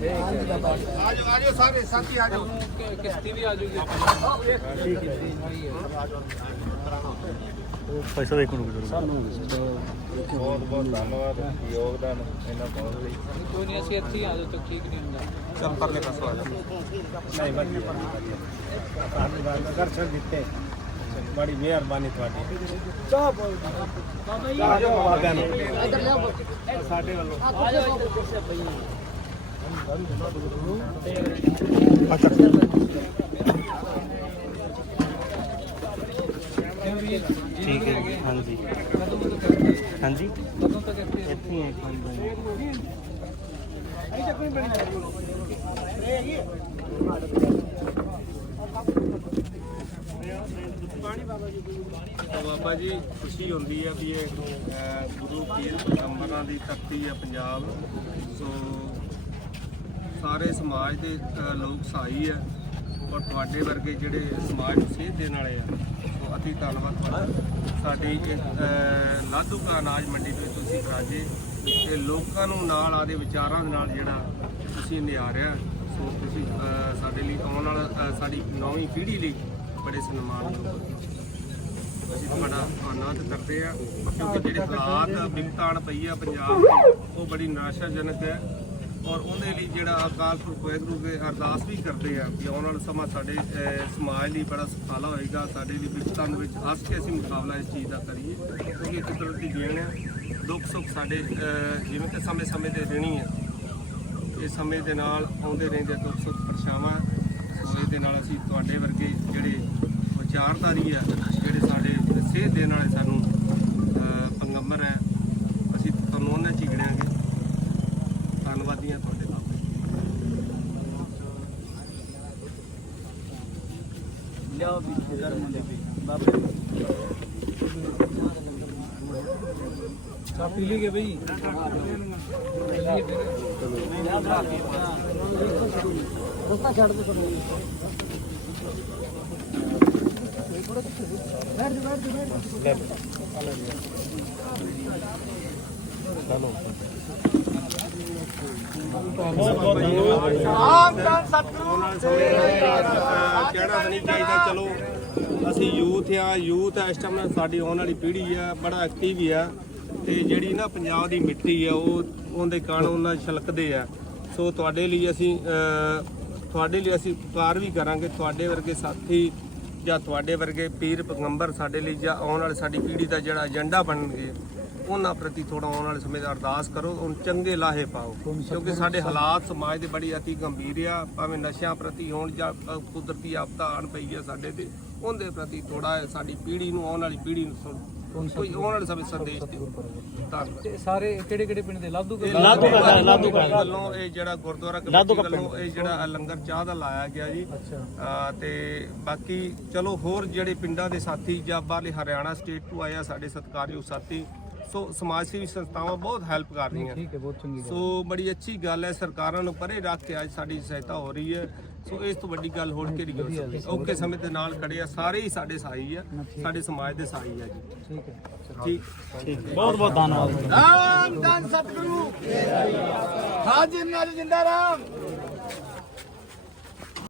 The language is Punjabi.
ਆਜੋ ਆਜੋ ਸਾਰੇ ਸਾਥੀ ਆਜੋ ਕਿਸ਼ਤੀ ਵੀ ਆ ਜੂਗੀ ਪੈਸਾ ਦੇਖੋ ਨੂੰ ਗੁਜ਼ਰ ਬਹੁਤ ਬਹੁਤ ਧੰਨਵਾਦ ਯੋਗਦਾਨ ਇਹਨਾਂ ਬਹੁਤ ਲਈ ਕੋਈ ਨਹੀਂ ਅਸੀਂ ਇੱਥੇ ਆ ਜਾਓ ਤਾਂ ਠੀਕ ਨਹੀਂ ਹੁੰਦਾ। ਪਾਸੋਂ ਆ ਜਾ ਨਹੀਂ ਬੱਚੇ ਸਾਨੂੰ ਦਾ ਦਰਸ਼ਨ ਦਿੱਤੇ। ਬੜੀ ਮਿਹਰਬਾਨੀ ਤੁਹਾਡੀ ਚਾਹ ਬਾਬਾ ਜੀ ਬਾਬਾ ਨੂੰ ਸਾਡੇ ਵੱਲੋਂ ਠੀਕ ਹੈ ਜੀ ਹਾਂਜੀ ਹਾਂਜੀ ਕਦੋਂ ਤੱਕ ਇੱਥੇ ਇੱਥੇ ਹੀ ਹੈ ਇੱਕ ਤਾਂ ਬਾਬਾ ਜੀ ਖੁਸ਼ੀ ਹੁੰਦੀ ਹੈ ਵੀ ਇਹ ਅਹ, ਗੁਰੂ ਪੀਰ ਪੈਗੰਬਰਾਂ ਦੀ ਧਰਤੀ ਹੈ ਪੰਜਾਬ। ਸੋ ਸਾਰੇ ਸਮਾਜ ਦੇ ਅਹ, ਲੋਕ ਸਹਾਈ ਹੈ ਔਰ ਤੁਹਾਡੇ ਵਰਗੇ ਜਿਹੜੇ ਸਮਾਜ ਨੂੰ ਸੇਧ ਦੇਣ ਵਾਲੇ ਆ ਸੋ ਅਤੀ ਧੰਨਵਾਦ ਤੁਹਾਡਾ। ਸਾਡੀ ਅਹ, ਲਾਧੂਕਾ ਅਨਾਜ ਮੰਡੀ ਤੋਂ ਤੁਸੀਂ ਰਾਜੇ ਤੇ ਲੋਕਾਂ ਨੂੰ ਨਾਲ ਆਦੇ ਵਿਚਾਰਾਂ ਦੇ ਨਾਲ ਜਿਹੜਾ ਤੁਸੀਂ ਨਿਹਾਰਿਆ। ਸੋ ਤੁਸੀਂ ਅਹ, ਸਾਡੇ ਲਈ ਆਉਣ ਵਾਲਾ ਅਹ, ਸਾਡੀ ਨੌਵੀਂ ਪੀੜ੍ਹੀ ਲਈ ਬੜੇ ਸਨਮਾਨ ਅਸੀਂ ਤੁਹਾਡਾ ਧੰਨਵਾਦ ਕਰਦੇ ਆ ਕਿਉਂਕਿ ਜਿਹੜੇ ਹਾਲਾਤ ਵਿਗਤਾਨ ਪਈ ਆ ਪੰਜਾਬ ਦੀ, ਉਹ ਬੜੀ ਨਿਰਾਸ਼ਾਜਨਕ ਹੈ ਔਰ ਉਹਦੇ ਲਈ ਜਿਹੜਾ ਅਕਾਲ ਪੁਰਖ ਵਾਹਿਗੁਰੂ ਦੇ ਅਰਦਾਸ ਵੀ ਕਰਦੇ ਆ ਕਿ ਆਉਣ ਵਾਲਾ ਸਮਾਂ ਸਾਡੇ ਸਮਾਜ ਲਈ ਬੜਾ ਸੁਖਾਲਾ ਹੋਏਗਾ ਸਾਡੇ ਲਈ ਵਿਗਤਾਨ ਵਿੱਚ ਹੱਸ ਕੇ ਅਸੀਂ ਮੁਕਾਬਲਾ ਇਸ ਚੀਜ਼ ਦਾ ਕਰੀਏ ਕਿਉਂਕਿ ਇਹ ਕੁਦਰਤੀ ਦੇਣ ਆ ਦੁੱਖ ਸੁੱਖ ਸਾਡੇ ਜਿਵੇਂ ਕਿ ਸਮੇਂ ਸਮੇਂ ਤੇ ਰਹਿਣੀ ਆ ਇਹ ਸਮੇਂ ਦੇ ਨਾਲ ਆਉਂਦੇ ਰਹਿੰਦੇ ਦੁੱਖ ਸੁੱਖ ਪਰਛਾਵਾਂ ਦੇ ਨਾਲ ਅਸੀਂ ਤੁਹਾਡੇ ਵਰਗੇ ਜਿਹੜੇ ਵਿਚਾਰਧਾਰੀ ਆ ਜਿਹੜੇ ਸਾਡੇ ਸੇਧ ਦੇਣ ਵਾਲੇ ਸਾਨੂੰ ਅਹ, ਪੰਗੰਬਰ ਹੈ ਅਸੀਂ ਤੁਹਾਨੂੰ ਉਹਨਾਂ ਚ ਗਿਣਾਂਗੇ ਧੰਨਵਾਦੀ ਹਾਂ ਤੁਹਾਡੇ ਨਾਲ। ਲਿਆਓ ਵੀ ਗਰਮ ਦੇ ਵੀ ਚਾਹ ਪੀ ਲਈਏ ਬਈ। ਰਸਤਾ ਛੱਡ ਦੋ ਚਲੋ ਬੈਠ ਜਾ ਬੈਠ ਜਾ ਬੈਠ ਜਾ ਆਮ ਤਾਂ ਸਤਿਗੁਰੂ ਕਹਿਣਾ ਨਹੀਂ ਚਾਹੀਦਾ ਚਲੋ ਅਸੀਂ ਯੂਥ ਆ ਯੂਥ ਇਸ ਟਾਈਮ ਸਾਡੀ ਆਉਣ ਵਾਲੀ ਪੀੜ੍ਹੀ ਆ ਬੜਾ ਐਕਟਿਵ ਆ। ਤੇ ਜਿਹੜੀ ਨਾ ਪੰਜਾਬ ਦੀ ਮਿੱਟੀ ਆ, ਉਹ ਉਹਦੇ ਕਣ ਉਹਨਾਂ ਛਲਕਦੇ ਆ। ਸੋ ਤੁਹਾਡੇ ਲਈ ਅਸੀਂ ਤੁਹਾਡੇ ਲਈ ਅਸੀਂ ਕਾਰ ਵੀ ਕਰਾਂਗੇ। ਤੁਹਾਡੇ ਵਰਗੇ ਸਾਥੀ ਜਾਂ ਤੁਹਾਡੇ ਵਰਗੇ ਪੀਰ ਪੈਗੰਬਰ ਸਾਡੇ ਲਈ ਜਾਂ ਆਉਣ ਵਾਲੀ ਸਾਡੀ ਪੀੜ੍ਹੀ ਦਾ ਜਿਹੜਾ ਏਜੰਡਾ ਬਣਨਗੇ, ਉਹਨਾਂ ਪ੍ਰਤੀ ਥੋੜਾ ਆਉਣ ਵਾਲੇ ਸਮੇਂ ਦਾ ਅਰਦਾਸ ਕਰੋ। ਉਹ ਚੰਗੇ ਲਾਹੇ ਪਾਓ, ਕਿਉਂਕਿ ਸਾਡੇ ਹਾਲਾਤ ਸਮਾਜ ਦੇ ਬੜੀ ਅਤੀ ਗੰਭੀਰ ਆ। ਭਾਵੇਂ ਨਸ਼ਿਆਂ ਪ੍ਰਤੀ ਹੋਣ ਜਾਂ ਕੁਦਰਤੀ ਆਫਤਾਂ ਆਣ ਪਈ ਆ ਸਾਡੇ ਤੇ, ਉਹਦੇ ਪ੍ਰਤੀ ਥੋੜਾ ਸਾਡੀ ਪੀੜ੍ਹੀ ਨੂੰ, ਆਉਣ ਵਾਲੀ ਪੀੜ੍ਹੀ ਨੂੰ ਸੋ- ਕੋਈ ਆਉਣ ਵਾਲੇ ਸਮੇਂ ਸੰਦੇਸ਼ ਦਿਓ। ਧੰਨਵਾਦ। ਤੇ ਸਾਰੇ ਕਿਹੜੇ ਕਿਹੜੇ ਪਿੰਡ ਦੇ? ਲਾਧੂ ਇਹ ਲਾਧੂ ਲਾਧੂ ਵੱਲੋਂ ਇਹ ਜਿਹੜਾ ਗੁਰਦੁਆਰਾ ਕਮੇਟੀ ਵੱਲੋਂ ਇਹ ਜਿਹੜਾ ਲੰਗਰ ਚਾਹ ਦਾ ਲਾਇਆ ਗਿਆ ਜੀ। ਤੇ ਬਾਕੀ ਚਲੋ ਹੋਰ ਜਿਹੜੇ ਪਿੰਡਾਂ ਦੇ ਸਾਥੀ ਜਾਂ ਬਾਹਰਲੇ ਹਰਿਆਣਾ ਸਟੇਟ ਤੋਂ ਆਏ ਆ ਸਾਡੇ ਸਤਿਕਾਰਯੋਗ ਸਾਥੀ ਸੋ ਸਮਾਜ ਸੇਵੀ ਸੰਸਥਾਵਾਂ ਬਹੁਤ ਹੈਲਪ ਕਰ ਰਹੀਆਂ। ਠੀਕ ਹੈ ਬਹੁਤ ਚੰਗੀ ਸੋ ਬੜੀ ਅੱਛੀ ਗੱਲ ਹੈ ਸਰਕਾਰਾਂ ਨੂੰ ਪਰੇ ਰੱਖ ਕੇ ਅੱਜ ਸਾਡੀ ਸਹਾਇਤਾ ਹੋ ਰਹੀ ਹੈ। ਸੋ ਇਸ ਤੋਂ ਵੱਡੀ ਗੱਲ ਹੋਰ ਕਿਹੜੀ ਹੋ ਸਕਦੀ? ਔਖੇ ਸਮੇਂ ਦੇ ਨਾਲ ਖੜੇ ਆ ਸਾਰੇ ਹੀ ਸਾਡੇ ਸਾਈ ਆ ਸਾਡੇ ਸਮਾਜ ਦੇ ਸਾਈ ਆ ਜੀ। ਠੀਕ ਹੈ ਠੀਕ ਬਹੁਤ ਬਹੁਤ ਧੰਨਵਾਦ। ਰਾਮ ਧੰਨ ਸਤਿਗੁਰੂ। ਹਾਜ਼ਰ ਨਾਲ ਜਿੰਦਾ ਰਾਮ।